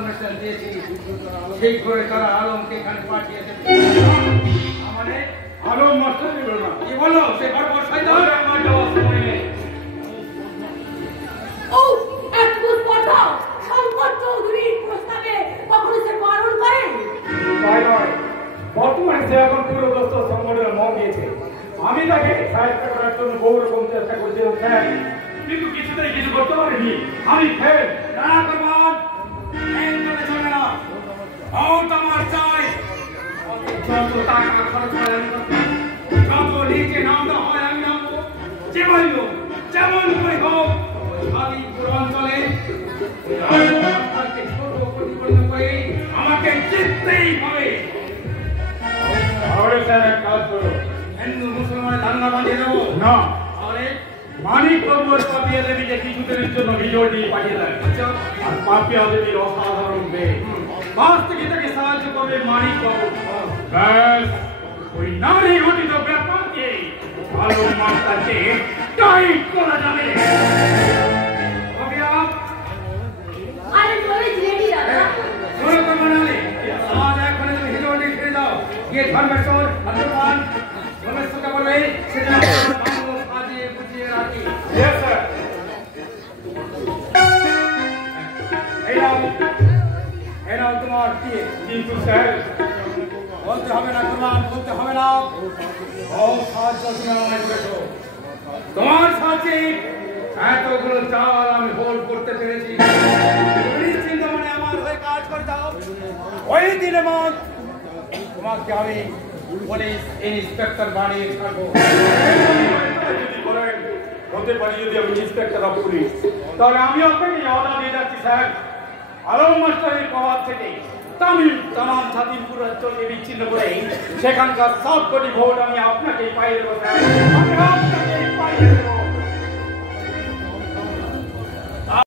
Information দিয়েছি সেই করে তারা আলমকে এখানে পাঠিয়েছে। মানে আলম মাস্টার দিল না, কি বলো সে বড় শয়তান? আমার যাওয়ার সময় নেই। ও একদম কথা শঙ্কর চৌধুরীর প্রস্তাবে কখনো সে বারণ করেন? তাই নয়, বর্তমানে সে এখন পুরোদস্ত সংগঠনের মন দিয়েছে। আমি তাকে সাহায্য করার জন্য বহু রকম চেষ্টা করছিলাম স্যার, কিন্তু কিছুতেই কিছু করতে পারিনি। আমি ফেল। না করবান এই করে চলে না। ও তোমার চাই যত টাকা খরচ করে আমি করব, যত নিচে নামতে হয় আমি নামবো। যেমন হোক যেমন করে হোক আদিপুর অঞ্চলে রাজনীতিকে ছোট প্রতিপন্ন করে আমাকে জিততেই হবে। তাহলে স্যার এক কাজ করো, হিন্দু মুসলমানের দাঙ্গা বাঁধিয়ে দেবো না তাহলে মানিক বাবুর পাপিয়া দেবীকে কিছুদিনের জন্য বিজয় দিয়ে পাঠিয়ে দেয়। আর পাপিয়া দেবীর অসাধারণ মেয়ে, পাশ থেকে তাকে সাহায্য করবে মানিক বাবু। ব্যাস ওই নারী ঘটিত ব্যাপারকে আলম মাস্টারকে টাইট করা যাবে। পাপিয়া আরে চলে রেডি দাদা। শোনো তো মনালি, আজ এখনই তুমি হিরোডি ফিরে যাও, গিয়ে ধর্মেশ্বর হনুমান ধর্মেশ্বরকে বলবে সেটা বাংলো সাজিয়ে বুঝিয়ে রাখি। Yes, sir. এই নাও তোমার কি? কিন্তু স্যার বলতে হবে না কুরবান, বলতে হবে না। ও সাহায্য তুমি আমায় করেছো, তোমার সাহায্যে এতগুলো চাল আমি হোল্ড করতে পেরেছি। তুমি নিশ্চিন্ত মনে আমার হয়ে কাজ করে যাও। ওই দিনে মত তোমাকে আমি পুলিশ ইন্সপেক্টর বানিয়ে ছাড়বো। যদি করেন, হতে পারি যদি আমি ইন্সপেক্টর অফ পুলিশ, তাহলে আমি আপনাকে অর্ডার দিয়ে যাচ্ছি স্যার, আলম মাস্টারের প্রভাব থেকে তামাম ছাতিমপুর অঞ্চলকে বিচ্ছিন্ন করে সেখানকার সব কোটি ভোট আমি আপনাকেই পাই দেবো স্যার।